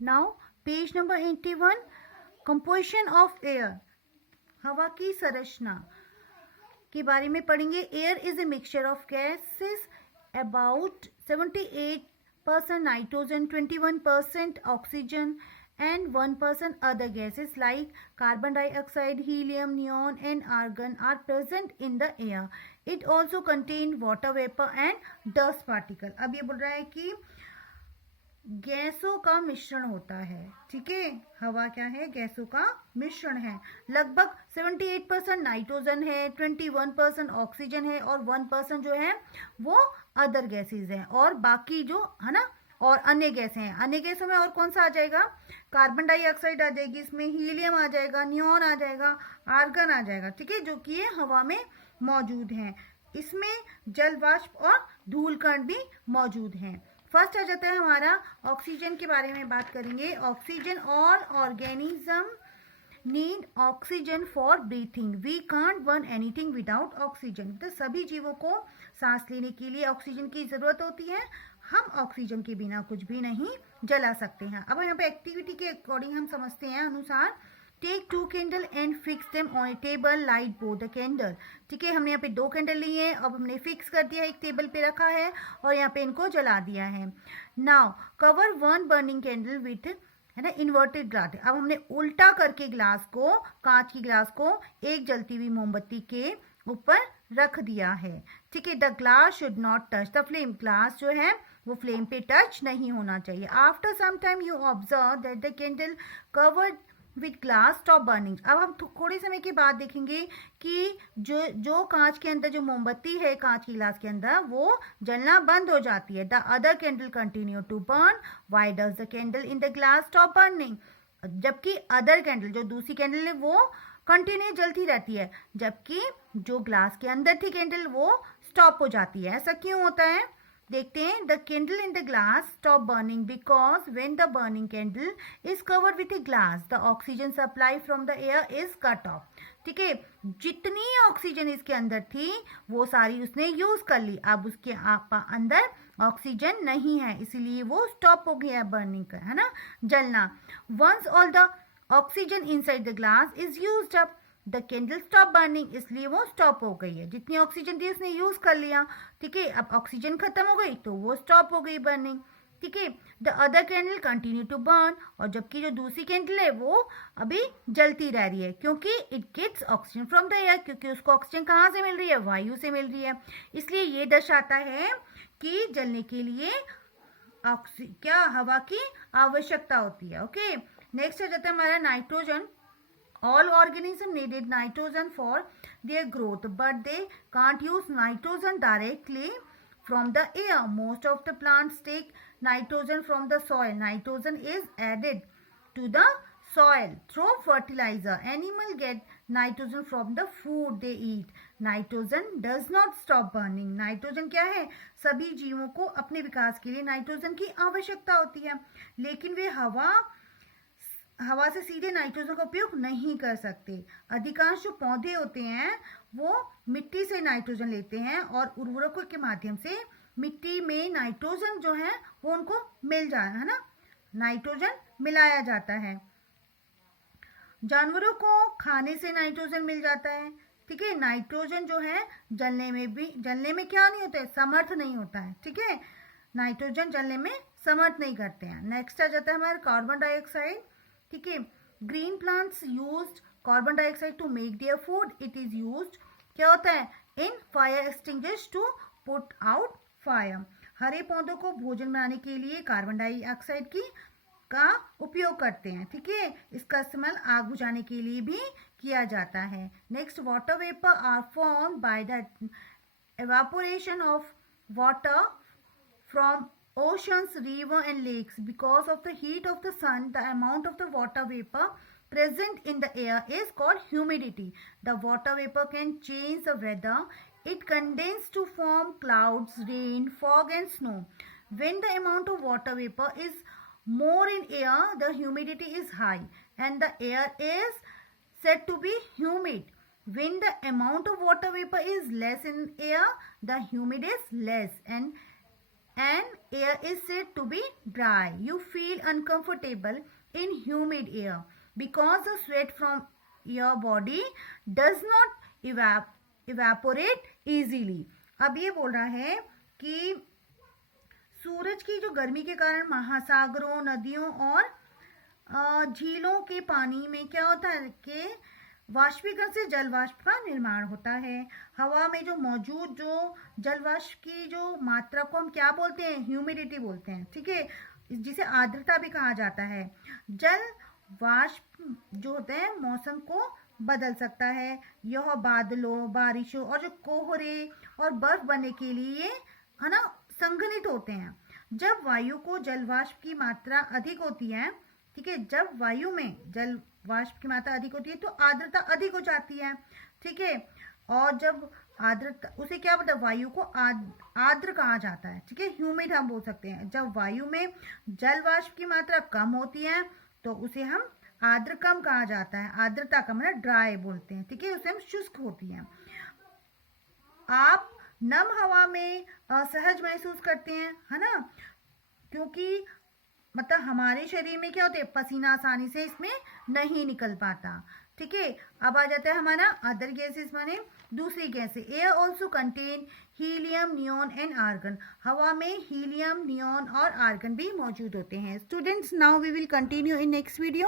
Now page number 81, composition of air, हवा की संरचना के बारे में पढ़ेंगे. Air is a mixture of gases, about 78% nitrogen, 21% oxygen and 1% other gases like carbon dioxide, helium, neon and argon are present in the air. It also contains water vapor and dust particle. अब ये बोल रहा है कि गैसों का मिश्रण होता है. ठीक है, हवा क्या है? गैसों का मिश्रण है. लगभग 78% नाइट्रोजन है, 21% ऑक्सीजन है और 1% जो है वो अदर गैसेज हैं. और बाकी जो है ना, और अन्य गैसें हैं. अन्य गैसों में और कौन सा आ जाएगा? कार्बन डाइऑक्साइड आ जाएगी, इसमें हीलियम आ जाएगा, नियॉन आ जाएगा, आर्गन आ जाएगा. ठीक है, जो कि ये हवा में मौजूद हैं. इसमें जल वाष्प और धूल कण भी मौजूद हैं. फर्स्ट आ जाता है हमारा ऑक्सीजन के बारे में बात करेंगे. Oxygen, all organism need oxygen for breathing. We can't burn anything without oxygen. तो सभी जीवों को सांस लेने के लिए ऑक्सीजन की जरूरत होती है. हम ऑक्सीजन के बिना कुछ भी नहीं जला सकते हैं. अब यहाँ पे एक्टिविटी के अकॉर्डिंग हम समझते हैं अनुसार. Take 2 candle and fix them on a table, light both the candle. ठीक है, हमने यहाँ पे 2 कैंडल ली है. अब हमने फिक्स कर दिया है, एक टेबल पे रखा है और यहाँ पे इनको जला दिया है. Now cover 1 burning candle with, है ना, इन्वर्टेड ग्लास. अब हमने उल्टा करके ग्लास को, कांच की ग्लास को एक जलती हुई मोमबत्ती के ऊपर रख दिया है. ठीक है, the glass should not touch the flame. Glass जो है वो फ्लेम पे टच नहीं होना चाहिए. After some time you observe that the candle covered with glass stop burning. अब हम थोड़े समय के बाद देखेंगे कि जो कांच के अंदर जो मोमबत्ती है कांच की ग्लास के अंदर, वो जलना बंद हो जाती है. The other candle continue to burn. Why does the candle in the glass stop burning? जबकि अदर कैंडल, जो दूसरी कैंडल है, वो कंटिन्यू जलती रहती है, जबकि जो ग्लास के अंदर थी कैंडल वो स्टॉप हो जाती है. ऐसा क्यों होता है? देखते हैं. The candle in the glass stop burning because when the burning candle is covered with a glass the oxygen supply from the air is cut off. ठीक है, जितनी ऑक्सीजन इसके अंदर थी वो सारी उसने यूज कर ली. अब उसके अंदर ऑक्सीजन नहीं है, इसीलिए वो स्टॉप हो गया बर्निंग का, है ना, जलना. Once all the oxygen inside the glass is used up the candle stop burning. इसलिए वो स्टॉप हो गई है. जितनी ऑक्सीजन थी उसने यूज कर लिया. ठीक है, अब ऑक्सीजन खत्म हो गई तो वो स्टॉप हो गई बर्निंग. ठीक है, the other candle continue to burn. और जबकि जो दूसरी कैंडल है वो अभी जलती रह रही है, क्योंकि it gets oxygen from the air. क्योंकि उसको ऑक्सीजन कहाँ से मिल रही है? वायु से मिल रही है. इसलिए ये दर्शाता है कि जलने के लिए क्या हवा की आवश्यकता होती है. ओके, नेक्स्ट आ जाता है हमारा nitrogen. All organisms needed nitrogen for their growth, but they can't use nitrogen directly from the air. Most of the plants take nitrogen from the soil. Nitrogen is added to the soil through fertilizer. Animals get nitrogen from the food they eat. Nitrogen does not stop burning. Nitrogen क्या है? सभी जीवों को अपने विकास के लिए nitrogen की आवश्यकता होती है, लेकिन वे हवा से सीधे नाइट्रोजन का उपयोग नहीं कर सकते. अधिकांश जो पौधे होते हैं वो मिट्टी से नाइट्रोजन लेते हैं और उर्वरकों के माध्यम से मिट्टी में नाइट्रोजन जो है वो उनको मिल जाए, है ना, नाइट्रोजन मिलाया जाता है. जानवरों को खाने से नाइट्रोजन मिल जाता है. ठीक है, नाइट्रोजन जो है जलने में क्या नहीं होता है? समर्थ नहीं होता है. ठीक है, नाइट्रोजन जलने में समर्थ नहीं करते हैं. नेक्स्ट आ जाता है हमारा कार्बन डाइऑक्साइड. ठीक है, green plants used carbon dioxide to make their food. It is used, क्या होता है, in fire extinguish to put out fire. हरे पौधों को भोजन बनाने के लिए कार्बन डाइऑक्साइड का उपयोग करते हैं. ठीक है, इसका इस्तेमाल आग बुझाने के लिए भी किया जाता है. Next, water vapour are form by the evaporation of water from oceans, river and lakes. Because of the heat of the sun, the amount of the water vapor present in the air is called humidity. The water vapor can change the weather. It condenses to form clouds, rain, fog and snow. When the amount of water vapor is more in air, the humidity is high and the air is said to be humid. When the amount of water vapor is less in air, the humidity is less and and air is said to be dry. You feel uncomfortable in humid air because the sweat from your body does not evaporate easily. अब ये बोल रहा है कि सूरज की जो गर्मी के कारण महासागरों, नदियों और झीलों के पानी में क्या होता है कि वाष्पीकरण से जल वाष्प का निर्माण होता है। हवा में जो मौजूद जो जल वाष्प की जो मात्रा को हम क्या बोलते हैं? ह्यूमिडिटी बोलते हैं, ठीक है, जिसे आर्द्रता भी कहा जाता है। जल वाष्प जो होते हैं मौसम को बदल सकता है। यह बादलों, बारिशों और जो कोहरे और बर्फ बनने के लिए है ना संघनित होते हैं। जब वायु को जल वाष्प की मात्रा अधिक होती है, ठीक है, जब वायु में जल वाष्प की मात्रा अधिक होती है तो आर्द्रता अधिक हो जाती है, ठीक है। और जब आर्द्रता, उसे क्या बोलते हैं? वायु को आर्द्र कहा जाता है, ठीक है, ह्यूमिड हम बोल सकते हैं। जब वायु में जल वाष्प की मात्रा कम होती है तो उसे हम आर्द्र कम कहा जाता है। आर्द्रता का मतलब ड्राई बोलते हैं, ठीक है, उसे हम शुष्क होती है। आप नम हवा में असहज महसूस करते हैं, है ना, क्योंकि मतलब हमारे शरीर में क्या होते हैं? पसीना आसानी से इसमें नहीं निकल पाता, ठीक है। अब आ जाता है हमारा अदर गैसेस माने दूसरी गैसें। Air also contain helium, neon and argon. हवा में हीलियम, नियॉन और आर्गन भी मौजूद होते हैं। Students, now we will continue in next video.